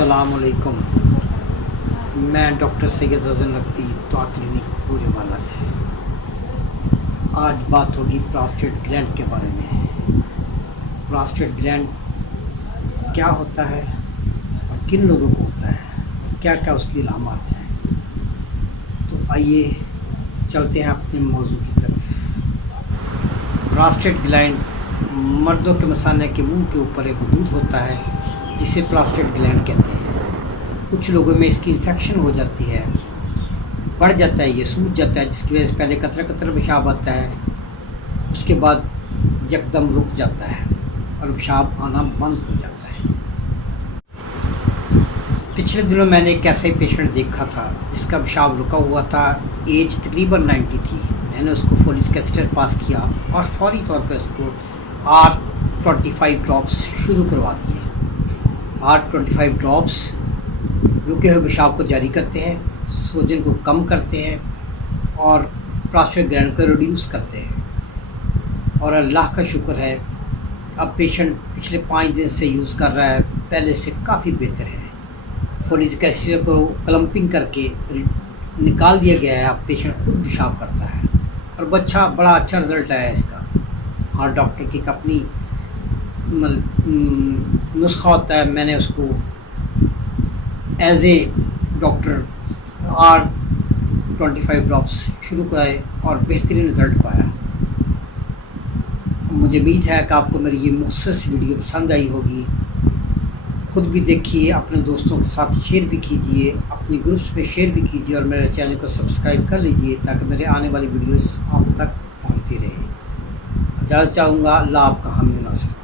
अस्सलाम वालेकुम। मैं डॉक्टर सैयद हसन नकवी तो क्लिनिक पूरे वाला से। आज बात होगी प्रोस्टेट ग्लैंड के बारे में। प्रोस्टेट ग्लैंड क्या होता है और किन लोगों को होता है, क्या क्या उसकी अलामत हैं। तो आइए चलते हैं अपने मौजू की तरफ। प्रोस्टेट ग्लैंड मर्दों के मसाने के मुंह के ऊपर एक हदूद होता है जिसे प्रोस्टेट ग्लैंड कहते हैं। कुछ लोगों में इसकी इन्फेक्शन हो जाती है, बढ़ जाता है, ये सूज जाता है, जिसकी वजह से पहले कतरा कतरा पेशाब आता है, उसके बाद यकदम रुक जाता है और पेशाब आना बंद हो जाता है। पिछले दिनों मैंने एक ऐसा ही पेशेंट देखा था जिसका पेशाब रुका हुआ था। एज तकरीबन 90 थी। मैंने उसको फोलिक कैथेटर पास किया और फौरी तौर पर उसको R25 ड्रॉप्स शुरू करवा दिए। R25 ड्रॉप्स रुके हुए पेशाब को जारी करते हैं, सूजन को कम करते हैं और प्रोस्टेट ग्लैंड को रिड्यूस करते हैं। और अल्लाह का शुक्र है अब पेशेंट पिछले 5 दिन से यूज़ कर रहा है, पहले से काफ़ी बेहतर है। फोलिक एसिड को क्लम्पिंग करके निकाल दिया गया है, अब पेशेंट खुद पेशाब करता है और बड़ा अच्छा रिज़ल्ट आया इसका। और डॉक्टर की अपनी नुस्खा होता है, मैंने उसको as a doctor R25 drops शुरू कराए और बेहतरीन रिज़ल्ट पाया। मुझे उम्मीद है कि आपको मेरी ये मुख्तसर वीडियो पसंद आई होगी। खुद भी देखिए, अपने दोस्तों के साथ शेयर भी कीजिए, अपने ग्रुप्स में शेयर भी कीजिए और मेरे चैनल को सब्सक्राइब कर लीजिए ताकि मेरे आने वाली वीडियोस आप तक पहुंचती रहे। इजाज़त चाहूँगा। अल्लाह आपका हामी नासिर।